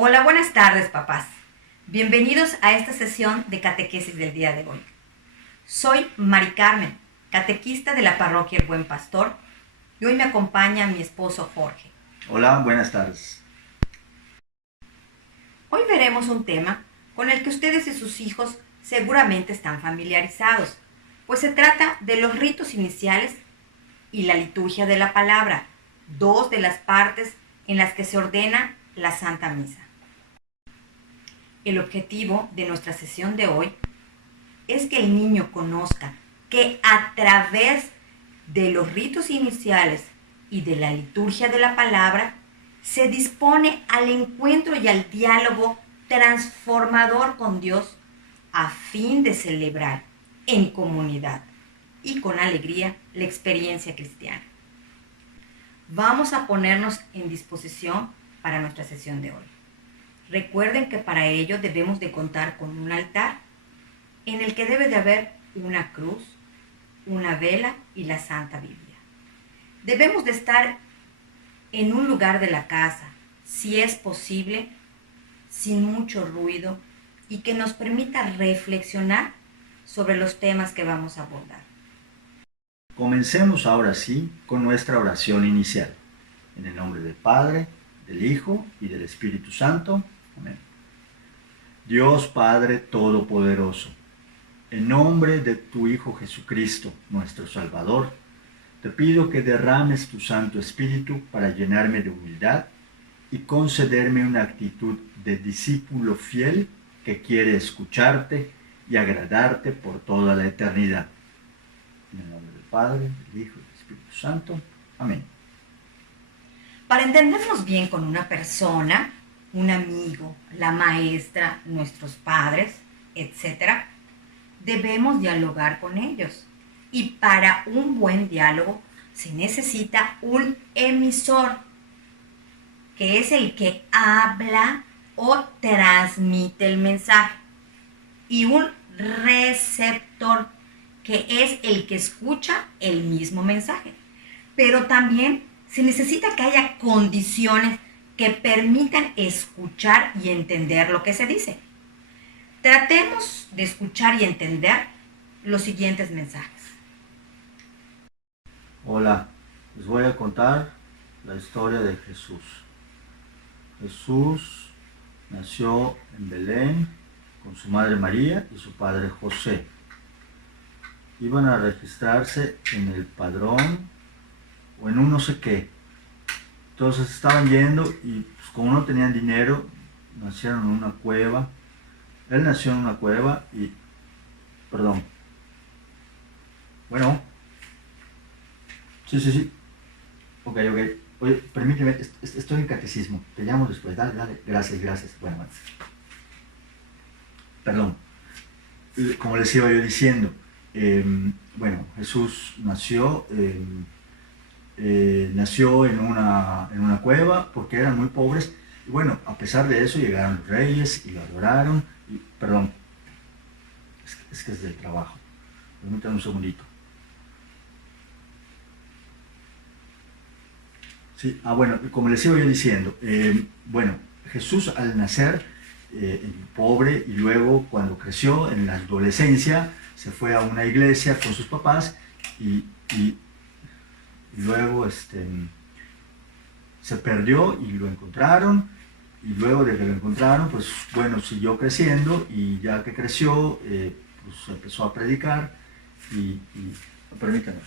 Hola, buenas tardes, papás. Bienvenidos a esta sesión de catequesis del día de hoy. Soy Mari Carmen, catequista de la parroquia El Buen Pastor, y hoy me acompaña mi esposo Jorge. Hola, buenas tardes. Hoy veremos un tema con el que ustedes y sus hijos seguramente están familiarizados, pues se trata de los ritos iniciales y la liturgia de la palabra, dos de las partes en las que se ordena la Santa Misa. El objetivo de nuestra sesión de hoy es que el niño conozca que a través de los ritos iniciales y de la liturgia de la palabra se dispone al encuentro y al diálogo transformador con Dios a fin de celebrar en comunidad y con alegría la experiencia cristiana. Vamos a ponernos en disposición para nuestra sesión de hoy. Recuerden que para ello debemos de contar con un altar en el que debe de haber una cruz, una vela y la Santa Biblia. Debemos de estar en un lugar de la casa, si es posible, sin mucho ruido y que nos permita reflexionar sobre los temas que vamos a abordar. Comencemos ahora sí con nuestra oración inicial. En el nombre del Padre, del Hijo y del Espíritu Santo. Amén. Dios Padre Todopoderoso, en nombre de tu Hijo Jesucristo, nuestro Salvador, te pido que derrames tu Santo Espíritu para llenarme de humildad y concederme una actitud de discípulo fiel que quiere escucharte y agradarte por toda la eternidad. En el nombre del Padre, del Hijo y del Espíritu Santo. Amén. Para entendernos bien con una persona, un amigo, la maestra, nuestros padres, etc., debemos dialogar con ellos. Y para un buen diálogo se necesita un emisor, que es el que habla o transmite el mensaje, y un receptor, que es el que escucha el mismo mensaje. Pero también se necesita que haya condiciones que permitan escuchar y entender lo que se dice. Tratemos de escuchar y entender los siguientes mensajes. Hola, les voy a contar la historia de Jesús. Jesús nació en Belén con su madre María y su padre José. Iban a registrarse en el padrón o en un no sé qué. Entonces estaban yendo y pues, como no tenían dinero, nacieron en una cueva. Él nació en una cueva y... Perdón. Bueno. Sí. Ok. Oye, permíteme, estoy en catecismo. Te llamo después. Dale. Gracias. Bueno. Perdón. Como les iba yo diciendo, Jesús nació en una cueva porque eran muy pobres. Y bueno, a pesar de eso llegaron los reyes y lo adoraron. Perdón, es que es del trabajo. Permítanme un segundito. Sí, como les iba yo diciendo, Jesús al nacer pobre y luego cuando creció en la adolescencia se fue a una iglesia con sus papás y luego se perdió y lo encontraron y luego de que lo encontraron siguió creciendo y ya que creció empezó a predicar y permítanme.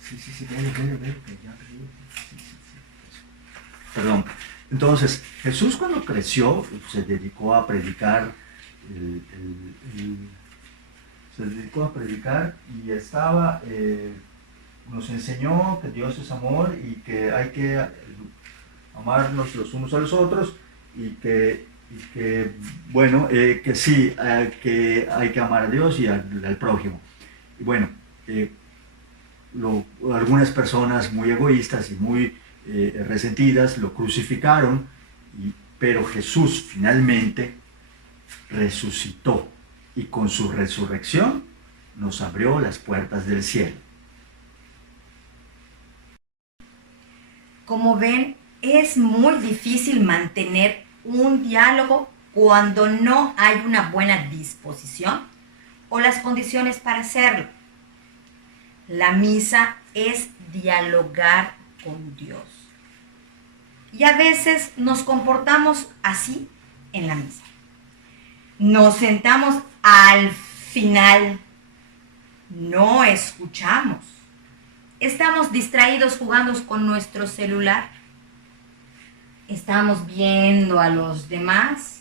Sí, veo, que ya sí. Perdón. Entonces, Jesús cuando creció se dedicó a predicar, y nos enseñó que Dios es amor y que hay que amarnos los unos a los otros y que hay que amar a Dios y al prójimo. Y bueno, algunas personas muy egoístas y muy resentidas lo crucificaron, pero Jesús finalmente resucitó y con su resurrección nos abrió las puertas del cielo. Como ven, Es muy difícil mantener un diálogo cuando no hay una buena disposición o las condiciones para hacerlo. La misa es dialogar con Dios. Y a veces nos comportamos así en la misa. Nos sentamos al final, no escuchamos. Estamos distraídos jugando con nuestro celular. Estamos viendo a los demás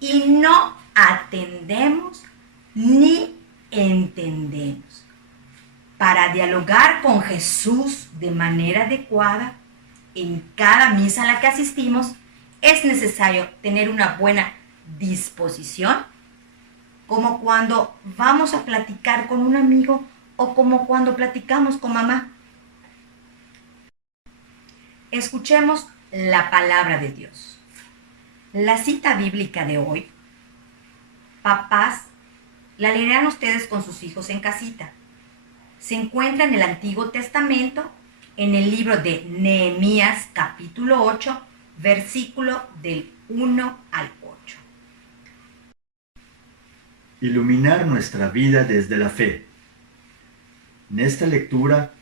y no atendemos ni entendemos. Para dialogar con Jesús de manera adecuada en cada misa a la que asistimos, es necesario tener una buena disposición, como cuando vamos a platicar con un amigo o como cuando platicamos con mamá. Escuchemos la palabra de Dios. La cita bíblica de hoy, papás, la leerán ustedes con sus hijos en casita. Se encuentra en el Antiguo Testamento, en el libro de Nehemías, capítulo 8, versículo del 1 al 8. Iluminar nuestra vida desde la fe. En esta lectura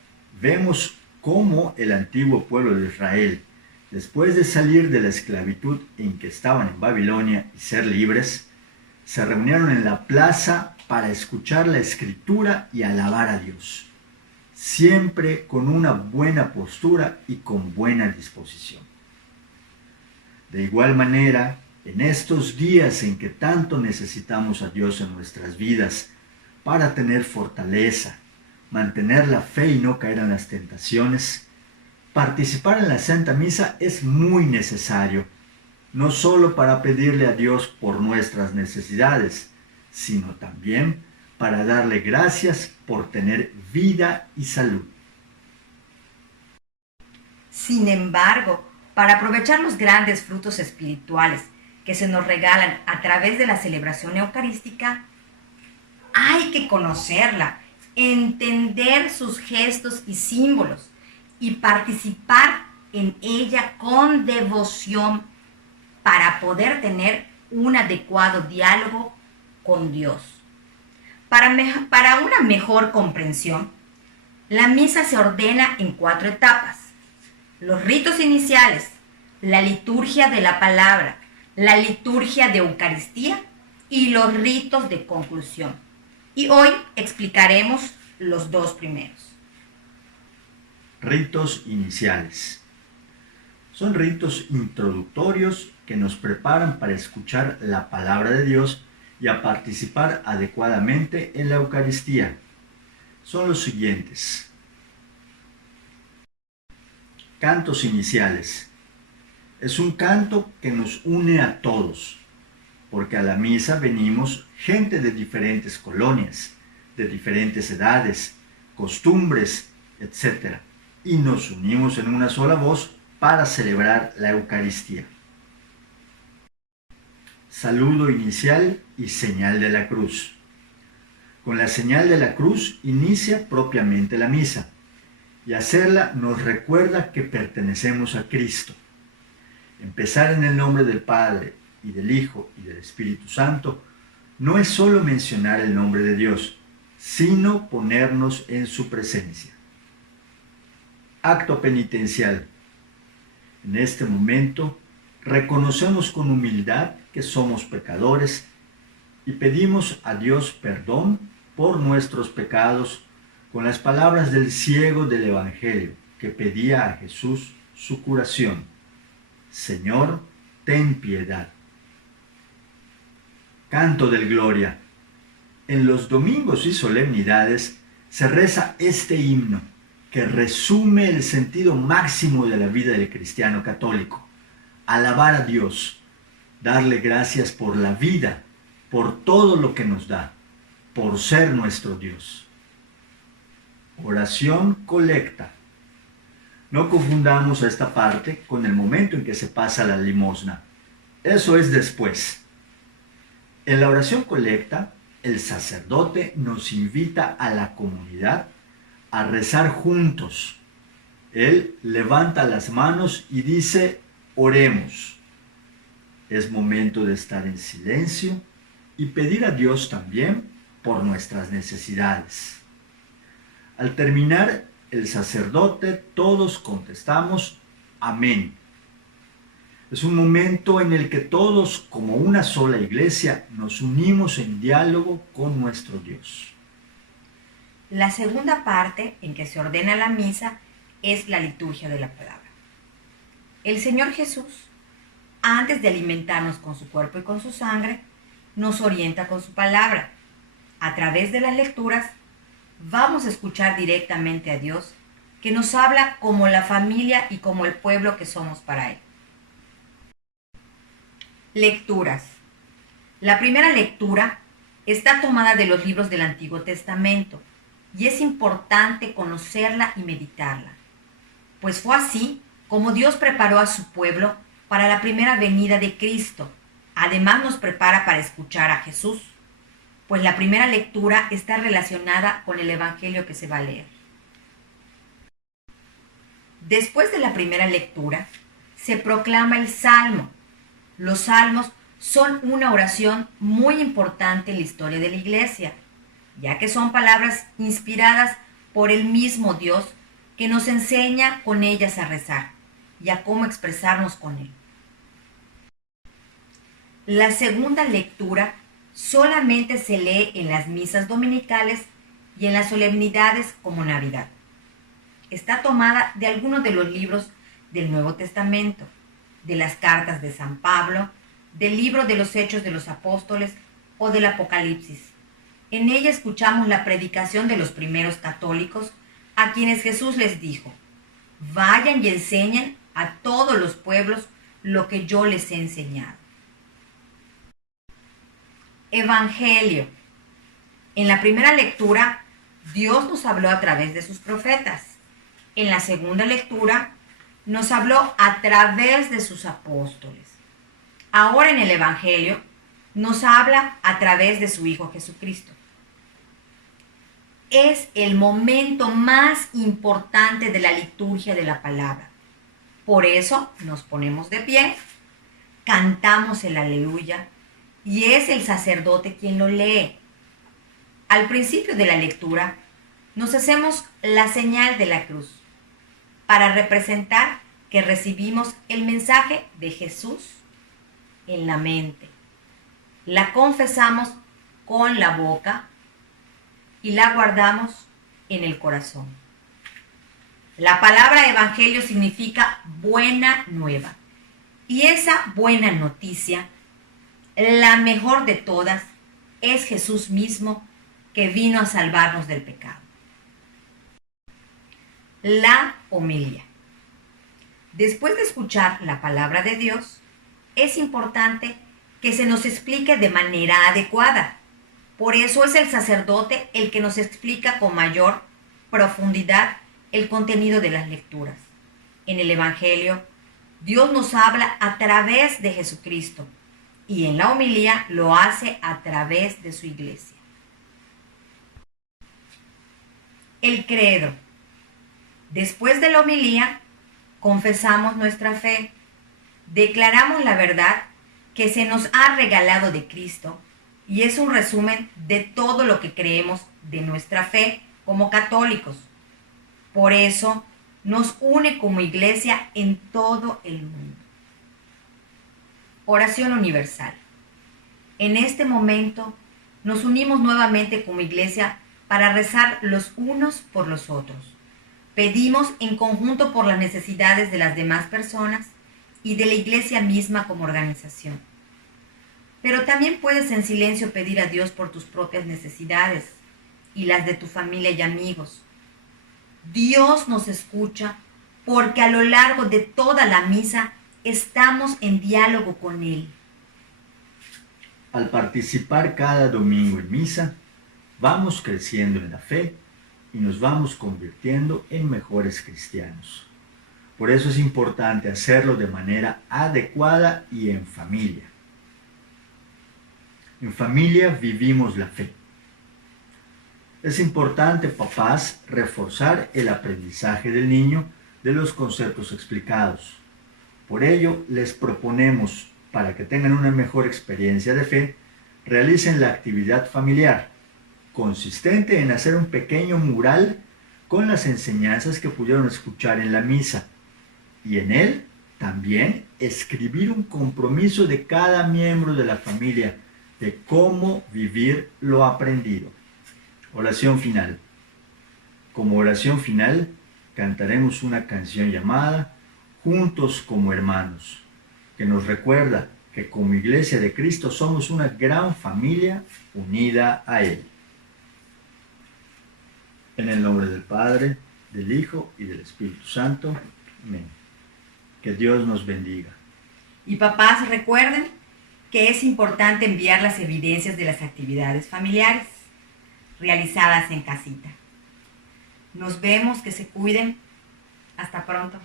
vemos cómo el antiguo pueblo de Israel, después de salir de la esclavitud en que estaban en Babilonia y ser libres, se reunieron en la plaza para escuchar la escritura y alabar a Dios, siempre con una buena postura y con buena disposición. De igual manera, en estos días en que tanto necesitamos a Dios en nuestras vidas para tener fortaleza, mantener la fe y no caer en las tentaciones, participar en la Santa Misa es muy necesario, no solo para pedirle a Dios por nuestras necesidades, sino también para darle gracias por tener vida y salud. Sin embargo, para aprovechar los grandes frutos espirituales que se nos regalan a través de la celebración eucarística, hay que conocerla, entender sus gestos y símbolos y participar en ella con devoción para poder tener un adecuado diálogo con Dios. Para una mejor comprensión, la misa se ordena en 4 etapas: los ritos iniciales, la liturgia de la palabra, la liturgia de Eucaristía y los ritos de conclusión. Y hoy explicaremos los 2 primeros. Ritos iniciales. Son ritos introductorios que nos preparan para escuchar la palabra de Dios y a participar adecuadamente en la Eucaristía. Son los siguientes. Cantos iniciales. Es un canto que nos une a todos, porque a la misa venimos gente de diferentes colonias, de diferentes edades, costumbres, etc. Y nos unimos en una sola voz para celebrar la Eucaristía. Saludo inicial y señal de la cruz. Con la señal de la cruz inicia propiamente la misa, y hacerla nos recuerda que pertenecemos a Cristo. Empezar en el nombre del Padre, y del Hijo, y del Espíritu Santo, no es solo mencionar el nombre de Dios, sino ponernos en su presencia. Acto penitencial. En este momento, reconocemos con humildad que somos pecadores y pedimos a Dios perdón por nuestros pecados con las palabras del ciego del Evangelio que pedía a Jesús su curación. Señor, ten piedad. Canto del Gloria. En los domingos y solemnidades se reza este himno que resume el sentido máximo de la vida del cristiano católico: alabar a Dios, darle gracias por la vida, por todo lo que nos da, por ser nuestro Dios. Oración colecta. No confundamos esta parte con el momento en que se pasa la limosna. Eso es después. En la oración colecta, el sacerdote nos invita a la comunidad a rezar juntos. Él levanta las manos y dice, oremos. Es momento de estar en silencio y pedir a Dios también por nuestras necesidades. Al terminar, el sacerdote, todos contestamos, amén. Es un momento en el que todos, como una sola iglesia, nos unimos en diálogo con nuestro Dios. La segunda parte en que se ordena la misa es la liturgia de la palabra. El Señor Jesús, antes de alimentarnos con su cuerpo y con su sangre, nos orienta con su palabra. A través de las lecturas, vamos a escuchar directamente a Dios, que nos habla como la familia y como el pueblo que somos para Él. Lecturas. La primera lectura está tomada de los libros del Antiguo Testamento y es importante conocerla y meditarla, pues fue así como Dios preparó a su pueblo para la primera venida de Cristo. Además nos prepara para escuchar a Jesús, pues la primera lectura está relacionada con el Evangelio que se va a leer. Después de la primera lectura, se proclama el Salmo. Los salmos son una oración muy importante en la historia de la Iglesia, ya que son palabras inspiradas por el mismo Dios que nos enseña con ellas a rezar y a cómo expresarnos con Él. La segunda lectura solamente se lee en las misas dominicales y en las solemnidades como Navidad. Está tomada de algunos de los libros del Nuevo Testamento, de las cartas de San Pablo, del libro de los Hechos de los Apóstoles o del Apocalipsis. En ella escuchamos la predicación de los primeros católicos, a quienes Jesús les dijo: vayan y enseñen a todos los pueblos lo que yo les he enseñado. Evangelio. En la primera lectura, Dios nos habló a través de sus profetas. En la segunda lectura, nos habló a través de sus apóstoles. Ahora en el Evangelio, nos habla a través de su Hijo Jesucristo. Es el momento más importante de la liturgia de la palabra. Por eso nos ponemos de pie, cantamos el Aleluya y es el sacerdote quien lo lee. Al principio de la lectura, nos hacemos la señal de la cruz para representar que recibimos el mensaje de Jesús en la mente. La confesamos con la boca y la guardamos en el corazón. La palabra evangelio significa buena nueva. Y esa buena noticia, la mejor de todas, es Jesús mismo, que vino a salvarnos del pecado. La homilía. Después de escuchar la palabra de Dios, es importante que se nos explique de manera adecuada. Por eso es el sacerdote el que nos explica con mayor profundidad el contenido de las lecturas. En el Evangelio, Dios nos habla a través de Jesucristo y en la homilía lo hace a través de su iglesia. El credo. Después de la homilía, confesamos nuestra fe, declaramos la verdad que se nos ha regalado de Cristo y es un resumen de todo lo que creemos de nuestra fe como católicos. Por eso nos une como iglesia en todo el mundo. Oración universal. En este momento nos unimos nuevamente como iglesia para rezar los unos por los otros. Pedimos en conjunto por las necesidades de las demás personas y de la iglesia misma como organización. Pero también puedes en silencio pedir a Dios por tus propias necesidades y las de tu familia y amigos. Dios nos escucha porque a lo largo de toda la misa estamos en diálogo con Él. Al participar cada domingo en misa, vamos creciendo en la fe y nos vamos convirtiendo en mejores cristianos. Por eso es importante hacerlo de manera adecuada y en familia. En familia vivimos la fe. Es importante, papás, reforzar el aprendizaje del niño de los conceptos explicados. Por ello, les proponemos, para que tengan una mejor experiencia de fe, realicen la actividad familiar, consistente en hacer un pequeño mural con las enseñanzas que pudieron escuchar en la misa, y en él también escribir un compromiso de cada miembro de la familia de cómo vivir lo aprendido. Oración final. Como oración final, cantaremos una canción llamada Juntos como Hermanos, que nos recuerda que como Iglesia de Cristo somos una gran familia unida a Él. En el nombre del Padre, del Hijo y del Espíritu Santo. Amén. Que Dios nos bendiga. Y papás, recuerden que es importante enviar las evidencias de las actividades familiares realizadas en casita. Nos vemos, que se cuiden. Hasta pronto.